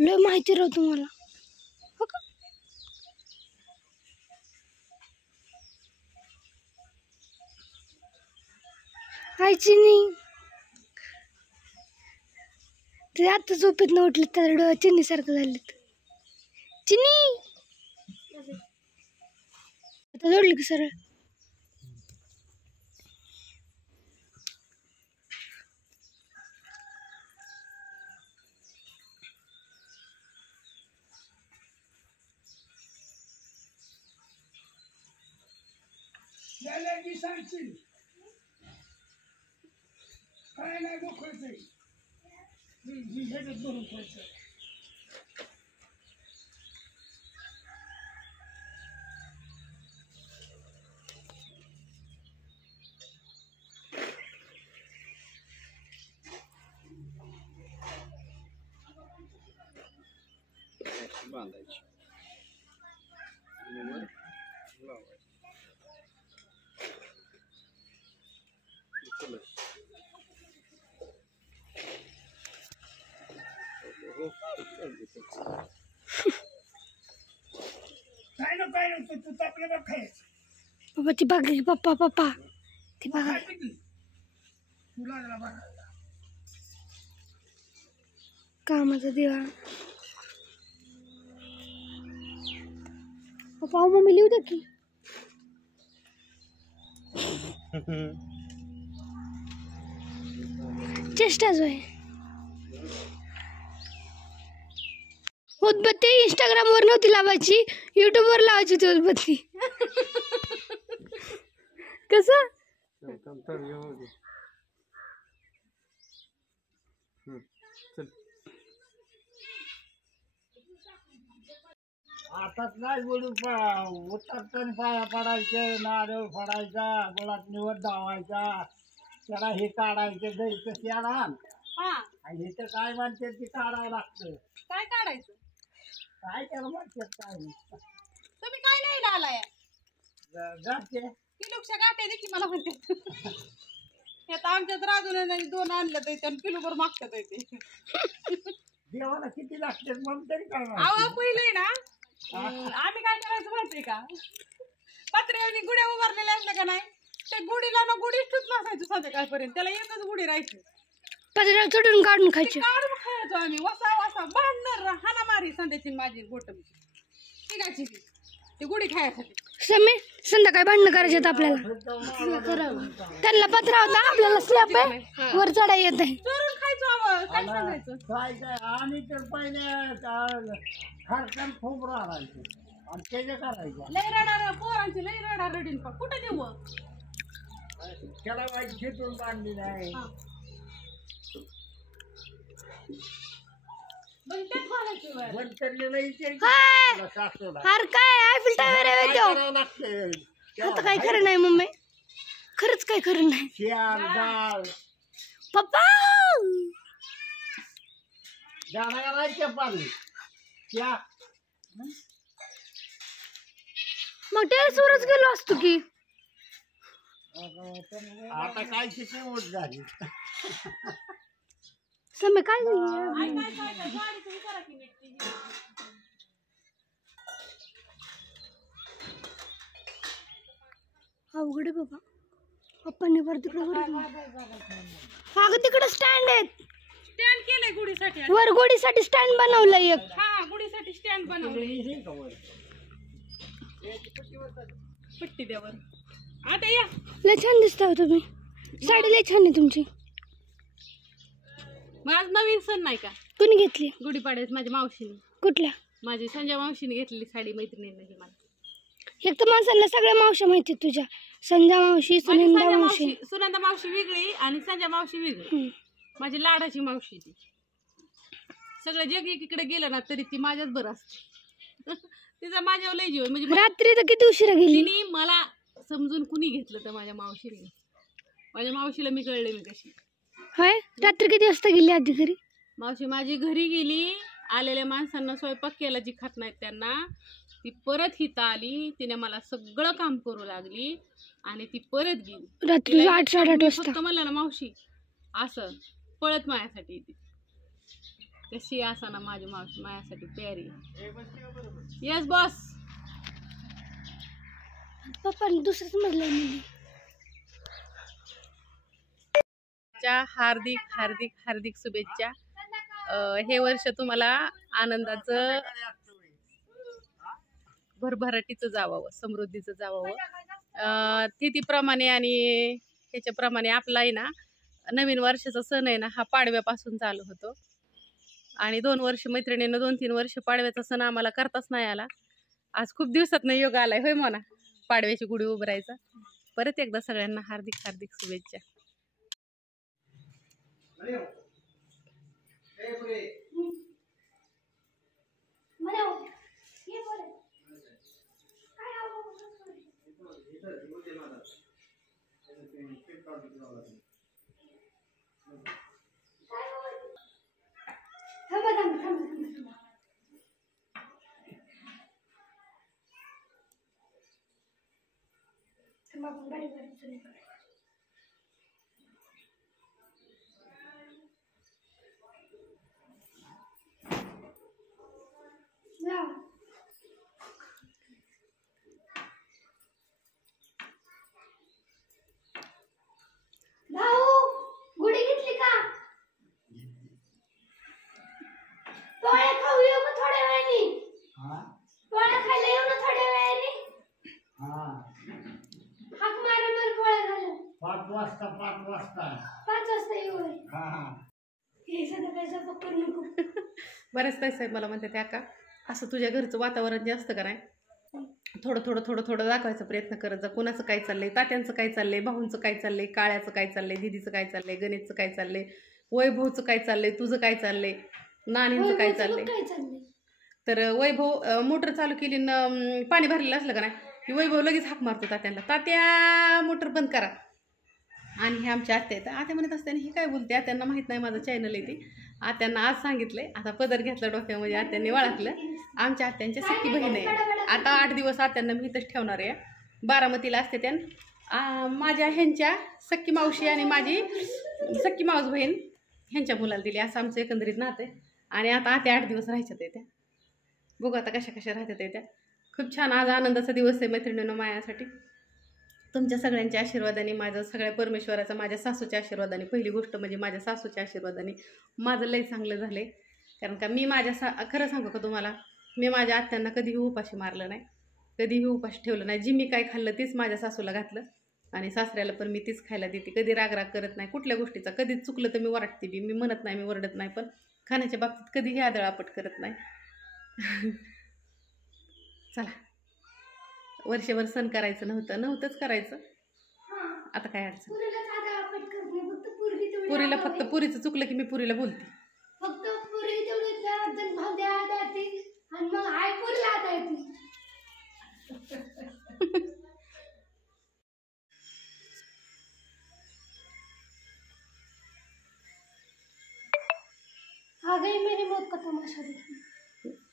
लय माहिती राहतो तुम्हाला हो का? हाय चिनी, ते आता झोपेत न उठले तर डोळ्यात चिनी सारखं झालेत. चिनी आता जोडली की सरळ. काय नाही मोकळच आहे. भरून खायचं. बांधायची काय नव्हतं तू आपल्याला खायचं. पप्पा ती बघा, पप्पा पप्पा ती बघा. तुला कामाचा दिवा. पप्पा मम्मी लिहू दे की. चेष्टा जो आहे. उदबत्ती इंस्टाग्राम वर नव्हती लावायची, युट्यूब वर लावायची होती उदबत्ती. कसं आता नाही बोलून उतरताना पाया पडायचे, नारळ फोडायचा, गोळात निवड धावायचा, त्याला हे काढायचं द्यायचं त्याला. आणि हे तर काय म्हणते ते काढावं लागतं. काय काढायचं? काय त्याला म्हणतात काय तुम्ही काय लिहायला आलाय? जाते किलोच्या गाठ्या देखील मला म्हणते. आता आमच्यात राजून 2 आणलं तर किलोभर मागतात ते. देवाला किती लागते म्हणून तरी काय अहो पहिले ना आम्ही काय करायचं माहितीये का, पत्र्यावरनी गुड्या उभारलेल्या असल्या का नाही, त्या गुढीला ना गुढीच नसायचं संध्याकाळपर्यंत, त्याला एकच गुढी राहायची. पत्र्यावर चढून काढून खायचे. काढून खायचो आम्ही. वसा वसा भांडणार हाना मारी संध्याची माझी बोट तिघाची ती गुढी खायसाठी. समय संध्याकाळी भांडणं करायचे आपल्याला. त्यांना पत्रा होता, आपल्याला स्लॅब आहे, वर चढाई येत आहे. चोरून खायचो आम्हाला. काय सांगायचं? काय आम्ही तर पहिले खरकन खूप राहायचे आणि त्याचे करायचं. लय रडा पोरांची लय रडा रडीन पण कुठे देऊ? त्याला वाईट खेचून बांधली नाही. अरे काय आयफिल टावर आहे तो. आता काय खरं नाही मम्मी, खरंच काय खरं नाही. पप्पा मग टेरेसवरच गेलो असतो की. आता काय किती मोठ झाली. समय काय अवघड बाबा. पप्पांनी वर तिकडे अगं तिकडे स्टँड आहेत. स्टँड केलंय गुढीसाठी. वर गुढीसाठी स्टँड बनवलंय एक. हा गुढीसाठी स्टँड बनवलंय. पट्टी द्यावर. आता या लय छान दिसता तुम्ही. साडी लय छान आहे तुमची. आज नवीन सण नाही का? कोणी घेतली? गुढीपाडव्यात माझ्या मावशीने. कुठल्या? माझी संजय मावशीने घेतलेली साडी मैत्रिणीने मला. एक तर माणसाला सगळ्या मावशा माहिती तुझ्या. संजय मावशी, सुनंदा मावशी. सुनंदा मावशी वेगळी आणि संजय मावशी वेगळी. माझी लाडाची मावशी ती. सगळं जग एकीकडे गेलं ना तरी ती माझ्याच बरं असते. तिचा माझ्यावर लय जीव. म्हणजे रात्री तर किती उशिरा गेली. तिने मला समजून कुणी घेतलं तर माझ्या मावशीने. माझ्या मावशीला मी कळले मी कशी. होय. रात्री किती वाजता गेली आधी घरी? मावशी माझी घरी गेली आलेल्या माणसांना स्वयंपाक केला जी खात नाहीत त्यांना, ती परत हिथं आली, तिने मला सगळं काम करू लागली आणि ती परत गेली रात्री 8-8:30 वाजता. फक्त म्हणलं ना मावशी असं पळत माझ्यासाठी येते. कशी असा ना माझी मावशी माझ्यासाठी प्यारी. Yes boss. पप्पाने दुसरंच म्हणलं. हार्दिक हार्दिक हार्दिक शुभेच्छा. हे वर्ष तुम्हाला आनंदाचं, भरभराटीचं जावावं, समृद्धीचं जावावं. तिथीप्रमाणे आणि ह्याच्याप्रमाणे आपला आहे ना नवीन वर्षाचा सण आहे ना हा पाडव्यापासून चालू होतो. आणि 2 वर्ष मैत्रिणीनं 2-3 वर्ष पाडव्याचा सण आम्हाला करताच नाही आला. आज खूप दिवसात नाही योग आलाय होय म्हणा पाडव्याची गुढी उभारायचा. परत एकदा सगळ्यांना हार्दिक हार्दिक शुभेच्छा. गुढी घेतली का? पोळ्या खाऊ येऊ का थोड्या वेळाने? पोळ्या खायला येऊ ना थोड्या वेळाने? हाक मारा मला पोळ्या घालून. 5 वाजता 5 वाजता येऊ. हे सगळं काय स्वयंपाक करू नको. बऱ्याच ताई साहेब मला म्हणते त्या का असं तुझ्या घरचं वातावरण जे असतं का नाही थोडं थोडं थोडं थोडं दाखवायचा प्रयत्न करत जा. कुणाचं काय चाललंय, तात्यांचं काय चाललंय, भाऊंचं काय चाललंय, काळ्याचं काय चाललंय, दिदीचं काय चाललंय, गणेशचं काय चाललंय, वैभवचं काय चाललंय, तुझं काय चाललंय, नानींचं काय चाललंय. तर वैभव मोटर चालू केली न पाणी भरलेलं असलं का नाही की वैभव लगेच हाक मारतो तात्यांना, तात्या मोटर बंद करा. आणि हे आमच्या आत्या आहेत. आत्या म्हणत असताना हे काय बोलते, आत्यांना माहीत नाही माझं चॅनल आहे ती. आत्यांना आज सांगितलंय, आता पदर घेतला डोक्यामध्ये, आत्यांनी ओळखलं. आमच्या आत्यांची सख्खी बहीण आहे. आता 8 दिवस आत्यांना मी इथंच ठेवणार आहे. बारामतीला असते त्या माझ्या ह्यांच्या सख्खी मावशी आणि माझी सख्खी मावस बहीण ह्यांच्या मुलाला दिली, असं आमचं एकंदरीत नातं आहे. आणि आता आत्या 8 दिवस राहायच्यात त्या. बघू आता कशा कशा राहतात त्या. खूप छान आज आनंदाचा दिवस आहे मैत्रिणींनो माझ्यासाठी. तुमच्या सगळ्यांच्या आशीर्वादाने, माझं सगळ्या परमेश्वराचा, माझ्या सासूच्या आशीर्वादाने, पहिली गोष्ट म्हणजे माझ्या सासूच्या आशीर्वादाने माझं लई चांगलं झालं आहे. कारण का मी खरं सांगू का तुम्हाला, मी माझ्या आत्यांना कधीही उपाशी मारलं नाही, कधीही उपाशी ठेवलं नाही. जी मी काय खाल्लं तीच माझ्या सासूला घातलं आणि सासऱ्याला पण मी तीच खायला देते. कधी रागराग करत नाही कुठल्या गोष्टीचा. कधीच चुकलं तर मी वरडते बी, मी म्हणत नाही, मी वरडत नाही, पण खाण्याच्या बाबतीत कधीही आदळापट करत नाही. चला, वर्षभर सण करायचं नव्हतंच करायचं. आता काय अडचण, पुरीला फक्त पुरीचं चुकलं की मी पुरीला बोलते. फक्त पुरी तेवढी भाव द्या आणि मग आय पुरीला आता येते. हा गई मेरी मौत का तमाशा देखी.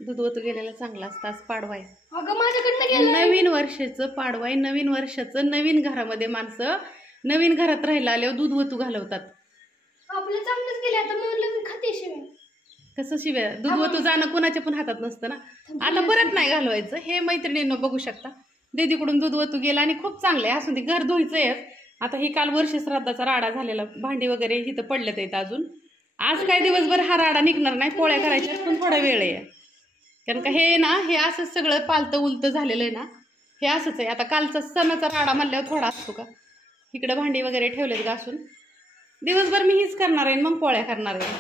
दूध ओतू गेलेला चांगला असतं. आज पाडवा आहे. अगं माझ्याकडनं गेलं. नवीन वर्षाचं पाडवा आहे. नवीन वर्षाचं नवीन घरामध्ये माणसं नवीन घरात राहायला आल्यावर दूध ओतू घालवतात. आपलं चांगलंच गेलं. आता म्हणलं मी खाते शिवाय. कसं शिवाय दूध ओतू जाणं कोणाच्या पण हातात नसतं ना. आता परत नाही घालवायचं. हे मैत्रिणींनो बघू शकता, दीदीकडून दूध ओतू गेला आणि खूप चांगलं आहे. असून ते घर धुवायचंय. आता ही काल वर्ष श्राद्धाचा राडा झालेला, भांडी वगैरे इथं पडलेत आहेत अजून. आज काय दिवसभर हा राडा निघणार नाही, पोळ्या करायच्या पण थोडा वेळ आहे. कारण का हे ना हे असंच सगळं पालतं उलतं झालेलं आहे ना, हे असंच आहे. आता कालचा सणाचा राडा म्हणल्यावर थोडा असतो का. इकडं भांडी वगैरे ठेवलेत घासून. दिवसभर मी हीच करणार आहे, मग पोळ्या करणार आहे.